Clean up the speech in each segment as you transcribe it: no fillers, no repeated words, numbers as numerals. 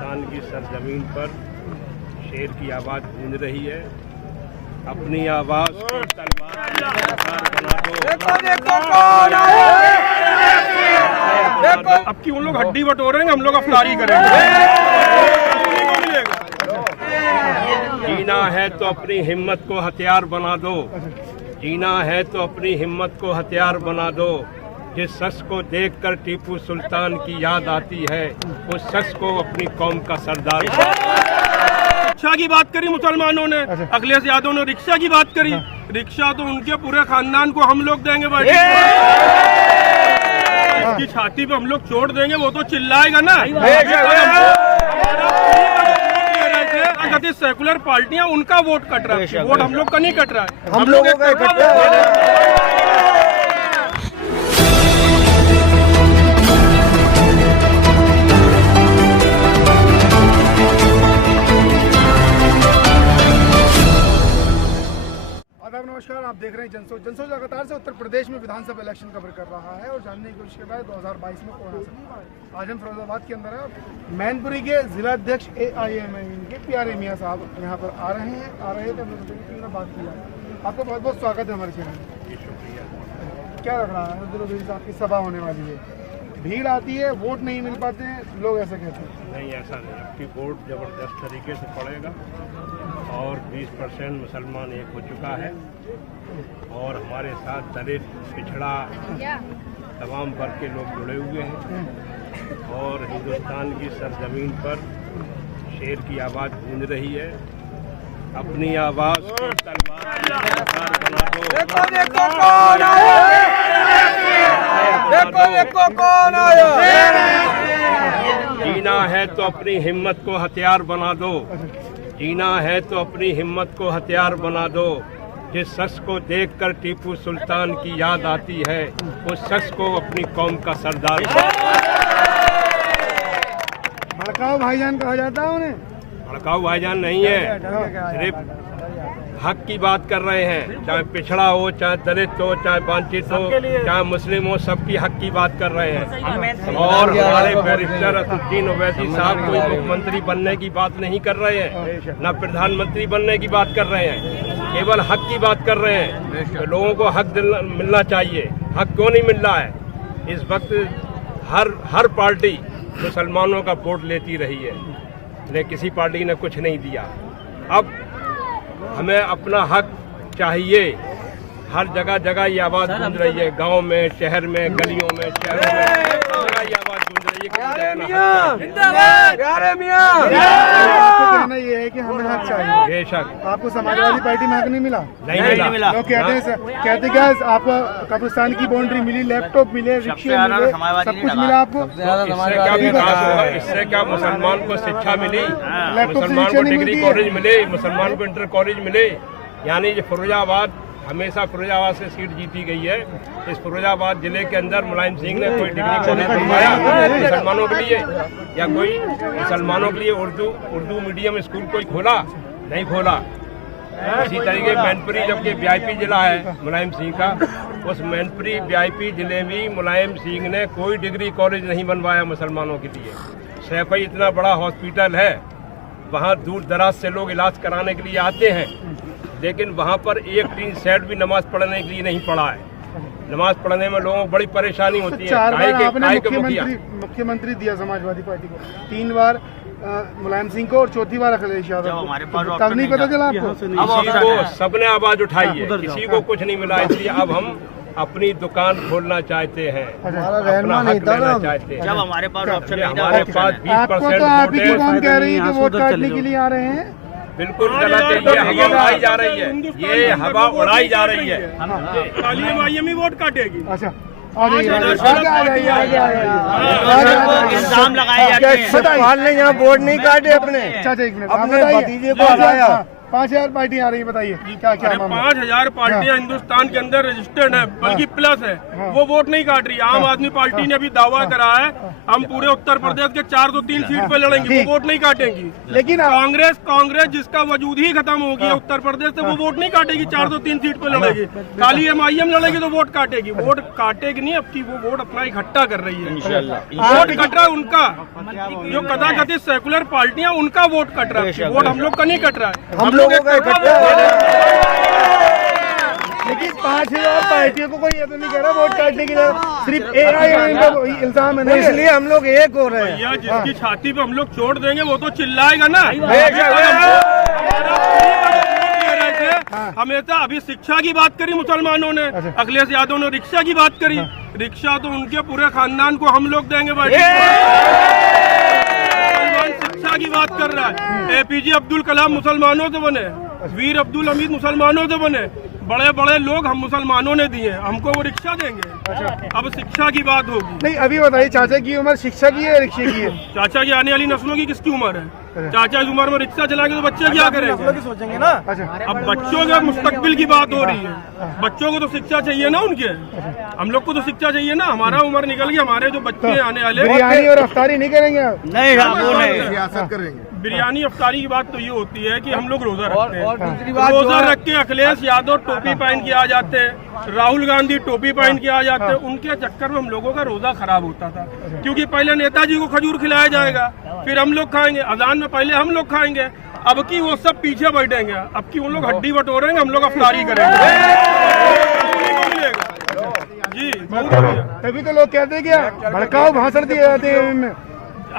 हिंदुस्तान की सरजमीन पर शेर की आवाज़ गूंज रही है। अपनी आवाज़ को तलवार बना दो। अब की उन लोग हड्डी बटोरेंगे, हम लोग अफतारी करेंगे। जीना है तो अपनी हिम्मत को हथियार बना दो। जीना है तो अपनी हिम्मत को हथियार बना दो। जिस शख्स को देखकर टीपू सुल्तान की याद आती है, उस शख्स को अपनी कौम का सरदार। रिक्शा की बात करी मुसलमानों ने, अखिलेश यादव ने रिक्शा की बात करी। रिक्शा तो उनके पूरे खानदान को हम लोग देंगे भाई। इसकी छाती पे हम लोग चोट देंगे, वो तो चिल्लाएगा ना। सेकुलर पार्टियां, उनका वोट कट रहा है, वोट हम लोग का नहीं कट रहा है। हम लोगों का कट रहा है। नमस्कार, आप देख रहे हैं जनसोच। जनसोच लगातार से उत्तर प्रदेश में विधानसभा इलेक्शन कवर कर रहा है और जानने की कोशिश कर रहा है 2022 में कौन आ सकता है। आज हम फिरोजाबाद के अंदर है। मैनपुरी के जिला अध्यक्ष AIMIN के प्यारे मियाँ साहब यहाँ पर आ रहे थे। हम लोग बात किया। आपका बहुत बहुत स्वागत है हमारे चैनल में। क्या लग रहा है, दिलों साहब की सभा होने वाली है, भीड़ आती है, वोट नहीं मिल पाते हैं, लोग ऐसा कहते हैं? नहीं, ऐसा नहीं। आपकी वोट जबरदस्त तरीके से पड़ेगा और 20% मुसलमान एक हो चुका है और हमारे साथ दलित, पिछड़ा, तमाम वर्ग के लोग जुड़े हुए हैं और हिंदुस्तान की सरजमीन पर शेर की आवाज़ गूंज रही है। अपनी आवाज़ को तलवार बना दो। जीना है तो अपनी हिम्मत को हथियार बना दो। जीना है तो अपनी हिम्मत को हथियार बना दो। जिस शख्स को देखकर टीपू सुल्तान की याद आती है, उस शख्स को अपनी कौम का सरदार। भड़काऊ भाईजान कहा जाता है उन्हें? भड़काऊ भाईजान नहीं है, सिर्फ हक की बात कर रहे हैं। चाहे पिछड़ा हो, चाहे दलित हो, चाहे वंचित हो, चाहे मुस्लिम हो, सबकी हक की बात कर रहे हैं। और हमारे बैरिस्टर असदुद्दीन ओवैसी साहब कोई मुख्यमंत्री बनने की बात नहीं कर रहे हैं, न प्रधानमंत्री बनने की बात कर रहे हैं, केवल हक की बात कर रहे हैं। तो लोगों को हक मिलना चाहिए। हक क्यों नहीं मिल रहा है? इस वक्त हर पार्टी मुसलमानों का वोट लेती रही है, लेकिन किसी पार्टी ने कुछ नहीं दिया। अब हमें अपना हक चाहिए। हर जगह जगह ये आवाज़ गूंज रही है, गांव में, शहर में, गलियों में, शहरों में, जगह ये आवाज़ गूंज रही है। कहना ये है कि हमें हक चाहिए। बेशक। आपको समाजवादी पार्टी में हक नहीं मिला? नहीं मिला। लोग कहते क्या आपको कब्रिस्तान की बाउंड्री मिली, लैपटॉप मिले, रिक्शे मिले, सब कुछ मिला आपको? इससे क्या विकास होगा? इससे क्या मुसलमान को शिक्षा मिली, मुसलमान को डिग्री कॉलेज मिले, मुसलमान को इंटर कॉलेज मिले। यानी जो फिरोजाबाद हमेशा फिरोजाबाद से सीट जीती गई है। इस फिरोजाबाद जिले के अंदर मुलायम सिंह ने कोई डिग्री कॉलेज बनवाया मुसलमानों के लिए, या कोई मुसलमानों के लिए उर्दू मीडियम स्कूल कोई खोला? नहीं खोला। इसी तरीके मैनपुरी जबकि VIP जिला है मुलायम सिंह का, उस मैनपुरी VIP जिले में मुलायम सिंह ने कोई डिग्री कॉलेज नहीं बनवाया मुसलमानों के लिए। सैफई इतना बड़ा हॉस्पिटल है, वहाँ दूर दराज से लोग इलाज कराने के लिए आते हैं, लेकिन वहाँ पर एक टीन सेट भी नमाज पढ़ने के लिए नहीं पड़ा है। नमाज पढ़ने में लोगों को बड़ी परेशानी होती है। 4 बार आपने मुख्यमंत्री दिया समाजवादी पार्टी को, 3 बार मुलायम सिंह को और 4थी बार अखिलेश यादव को। तब नहीं पता चला आपको? किसी को सबने आवाज उठाई है, किसी को कुछ नहीं मिला। इसलिए अब हम अपनी दुकान खोलना चाहते हैं, अपना हक लेना चाहते हैं। जब हमारे पास ऑप्शन हमारे पास 20% आप ही की वोट कौन है। कह रही है कि वोट काटने के लिए आ रहे हैं? बिल्कुल गलत है। ये हवा उड़ाई जा रही है, ये हवा उड़ाई जा रही है। वोट काटेगी। अच्छा, इल्जाम लगाए जाते हैं। सतपाल ने यहाँ वोट नहीं काटे अपने अच्छा, एक मिनट अपने भतीजे को हराया। 5000 पार्टियां आ रही है, बताइए क्या क्या अरे मामला? 5000 पार्टियां हिंदुस्तान के अंदर रजिस्टर्ड है, बल्कि प्लस है, वो वोट नहीं काट रही। आम आदमी पार्टी ने अभी दावा करा है हम पूरे उत्तर प्रदेश के 403 सीट पे लड़ेंगे, वो वोट नहीं काटेंगी। लेकिन कांग्रेस जिसका वजूद ही खत्म हो गया उत्तर प्रदेश से, वो वोट नहीं काटेगी, 403 सीट पे लड़ेगी। खाली MIM लड़ेगी तो वोट काटेगी। वोट काटेगी नहीं, अब की वो वोट अपना इकट्ठा कर रही है। वोट कट रहा है उनका, जो कदाकथित सेकुलर पार्टियां, उनका वोट कट रहा है, वोट हम लोग का नहीं कट रहा है। हम लोग लेकिन 5000 पार्टियों को कोई ये तो नहीं कह रहा वोट काटने की, सिर्फ AIM पे इल्जाम है ना, इसलिए हम लोग एक हो रहे हैं। भैया जिसकी छाती पे हम लोग चोट देंगे वो तो चिल्लाएगा ना। हमेशा अभी शिक्षा की बात करी मुसलमानों ने, अखिलेश यादव ने रिक्शा की बात करी। रिक्शा तो उनके पूरे खानदान को हम लोग देंगे। शिक्षा की बात कर रहा है। APJ अब्दुल कलाम मुसलमानों से बने, वीर अब्दुल हमीद मुसलमानों से बने, बड़े बड़े लोग हम मुसलमानों ने दिए, हमको वो रिक्शा देंगे। अब शिक्षा की बात होगी। नहीं, अभी बताइए चाचा की उम्र शिक्षा की है या रिक्शे की है? चाचा की आने वाली नस्लों की किसकी उम्र है? चाचा की उम्र में रिक्शा चलाएंगे तो बच्चे क्या करेंगे? सोचेंगे ना। अब बच्चों के मुस्तकबिल की बात हो रही है, बच्चों को तो शिक्षा चाहिए ना उनके, हम लोग को तो शिक्षा चाहिए ना। हमारा उम्र निकल गई, हमारे जो बच्चे आने वाले बिरयानी और अफ्तारी नहीं करेंगे आप? नहीं, वो नहीं। सियासत करेंगे। बिरयानी अफ्तारी की बात तो ये होती है कि हम लोग रोजा रखते हैं। रोजा रख के अखिलेश यादव टोपी पहन के आ जाते हैं, राहुल गांधी टोपी पहन के आ जाते हैं। उनके चक्कर में हम लोगों का रोजा खराब होता था, क्योंकि पहले नेताजी को खजूर खिलाया जाएगा, फिर हम लोग खाएंगे, अजान में पहले हम लोग खाएंगे। अब की वो सब पीछे बैठेंगे, अब की वो लोग हड्डी बटोरेंगे, हम लोग अफ्तारी करेंगे। जी तभी तो लोग कहते हैं कि भड़काऊ भाषण दिए जाते हैं इनमें।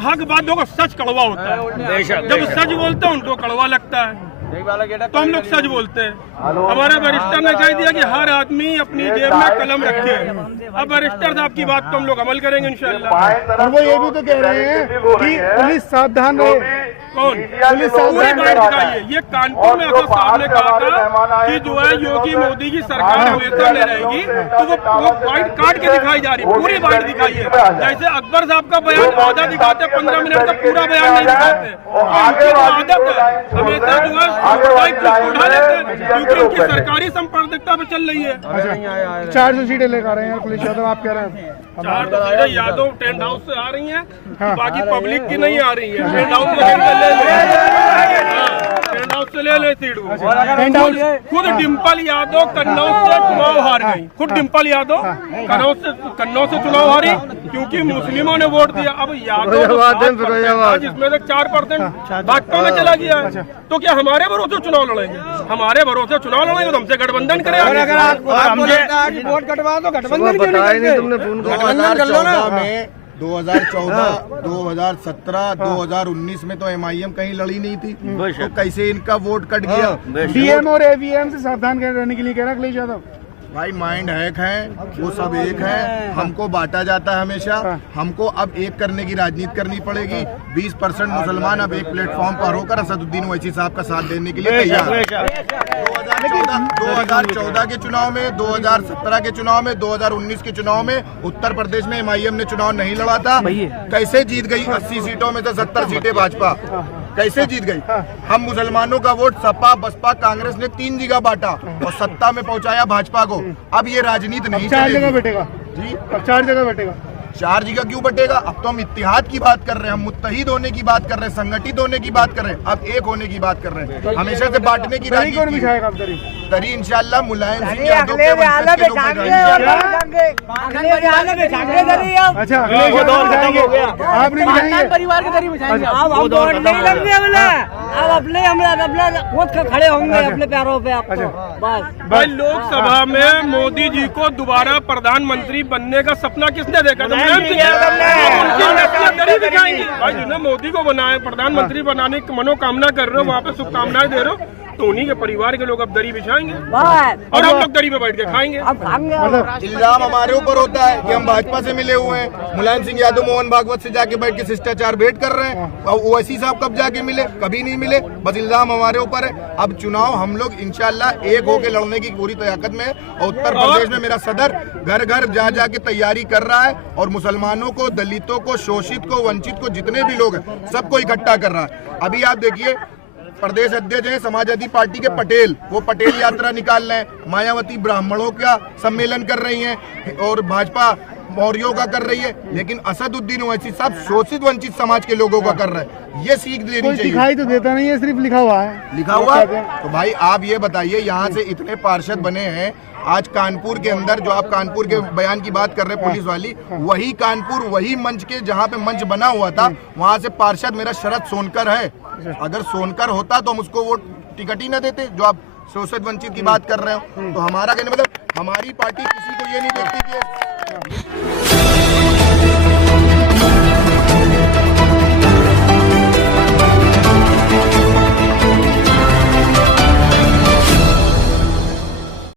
हक बात देखो, सच कड़वा होता है। जब सच बोलते हैं उनको कड़वा लगता है, तो हम लोग सच बोलते हैं। हमारे बैरिस्टर ने कह दिया कि हर आदमी अपनी जेब में कलम रखे। अब बैरिस्टर साहब की बात तो हम लोग अमल करेंगे इंशाल्लाह। और वो ये भी तो कह रहे हैं कि पुलिस सावधान रहे। कौन? पुलिस पूरी बाइट दिखाई है। ये कानपुर में अफसर साहब ने कहा था कि जो है योगी मोदी की सरकार हमेशा में रहेगी, तो वो बाइट काट के दिखाई जा रही है, पूरी बाइट दिखाई है। जैसे अकबर साहब का बयान आधा दिखाते, 15 मिनट का पूरा बयान नहीं दिखाते। उनकी आदत है हमेशा जो है उठा लेते हैं, क्योंकि उनकी सरकारी संपादकता पे चल रही है। 400 सीटें लेकर आ रहे हैं अखिलेश यादव, आप कह रहे हैं? 400 सीटें यादव टेंट हाउस से आ रही हैं, बाकी पब्लिक की नहीं आ रही है। टेंट हाउस से ले ले सीट को। खुद डिम्पल यादव कन्नौज से चुनाव हार गई, खुद डिम्पल यादव कन्नौज से चुनाव हारी क्योंकि मुस्लिमों ने वोट दिया। अब यादव जिसमें से 4% भाजपा में चला गया, तो क्या हमारे भरोसे चुनाव लड़ेंगे? हमारे भरोसे चुनाव लड़ेंगे तो हमसे गठबंधन करें। वोट कटवा दो, गठबंधन क्यों नहीं करते? 2014, 2017, 2019 में तो MIM कहीं लड़ी नहीं थी, तो कैसे इनका वोट कट गया? DM और AVM से सावधान रहने के लिए कह रहा अखिलेश यादव। भाई माइंड हैक है, वो सब एक है, हमको बांटा जाता है हमेशा। हमको अब एक करने की राजनीति करनी पड़ेगी। 20% मुसलमान अब एक प्लेटफॉर्म पर होकर असदुद्दीन ओवैसी साहब का साथ देने के लिए तैयार है। 2014 के चुनाव में, 2017 के चुनाव में, 2019 के चुनाव में उत्तर प्रदेश में MIM ने चुनाव नहीं लड़ा था, कैसे जीत गई? 80 सीटों में से 70 सीटें भाजपा कैसे जीत गई? हम मुसलमानों का वोट सपा, बसपा, कांग्रेस ने 3 जगह बांटा और सत्ता में पहुंचाया भाजपा को। अब ये राजनीति नहीं 4 चलेगी। जगह बैठेगा जी, अब 4 जगह बैठेगा। 4 जगह क्यों बटेगा? अब तो हम इत्तेहाद की बात कर रहे हैं, हम मुत्तहिद होने की बात कर रहे हैं, संगठित होने की बात कर रहे हैं, अब एक होने की बात कर रहे हैं। हमेशा से बांटने की राजनीति तरी इंशाल्लाह मुलायम सिंह यादव के वंशज के लोग अच्छा आपने परिवार के तरीके अब वोट नहीं लगने वाला, अब अपने हम खुद खड़े होंगे अपने पैरों पे। आपको बस भाई लोकसभा में मोदी जी को दोबारा प्रधानमंत्री बनने का सपना किसने देखा? दिखाएंगे भाई, जिन्हें मोदी को बनाए प्रधानमंत्री बनाने की मनोकामना कर रहे हो, वहाँ पे शुभकामनाएं दे रहे हो, तो उन्हीं के परिवार के लोग अब दरी बिछाएंगे और हम लोग दरी पे बैठ के खाएंगे। इल्जाम हमारे ऊपर होता है कि हम भाजपा से मिले हुए हैं। मुलायम सिंह यादव मोहन भागवत से जाके बैठ के शिष्टाचार भेंट कर रहे हैं, और ओवैसी साहब कब जाके मिले? कभी नहीं मिले। बस इल्जाम हमारे ऊपर है। अब चुनाव हम लोग इंशाल्लाह एक होके लड़ने की पूरी ताकत में है, और उत्तर प्रदेश में मेरा सदर घर घर जा जाके तैयारी कर रहा है और मुसलमानों को, दलितों को, शोषित को, वंचित को, जितने भी लोग हैं सबको इकट्ठा कर रहा है। अभी आप देखिए प्रदेश अध्यक्ष हैं समाजवादी पार्टी के पटेल, वो पटेल यात्रा निकाल रहे हैं। मायावती ब्राह्मणों का सम्मेलन कर रही हैं और भाजपा मौर्यों का कर रही है, लेकिन असदुद्दीन ओवैसी साहब शोषित वंचित समाज के लोगों का कर रहे हैं। ये सीख देनी चाहिए। दिखाई तो देता नहीं है, सिर्फ लिखा हुआ है। लिखा हुआ तो भाई आप ये बताइए, यहाँ से इतने पार्षद बने हैं, आज कानपुर के अंदर जो आप कानपुर के बयान की बात कर रहे हैं पुलिस वाली, वही कानपुर वही मंच के जहाँ पे मंच बना हुआ था वहाँ से पार्षद मेरा शरद सोनकर है। अगर सोनकर होता तो हम उसको वो टिकट ही न देते जो आप शोषित वंचित की बात कर रहे हो। तो हमारा कहने मतलब हमारी पार्टी किसी को ये नहीं देखती कि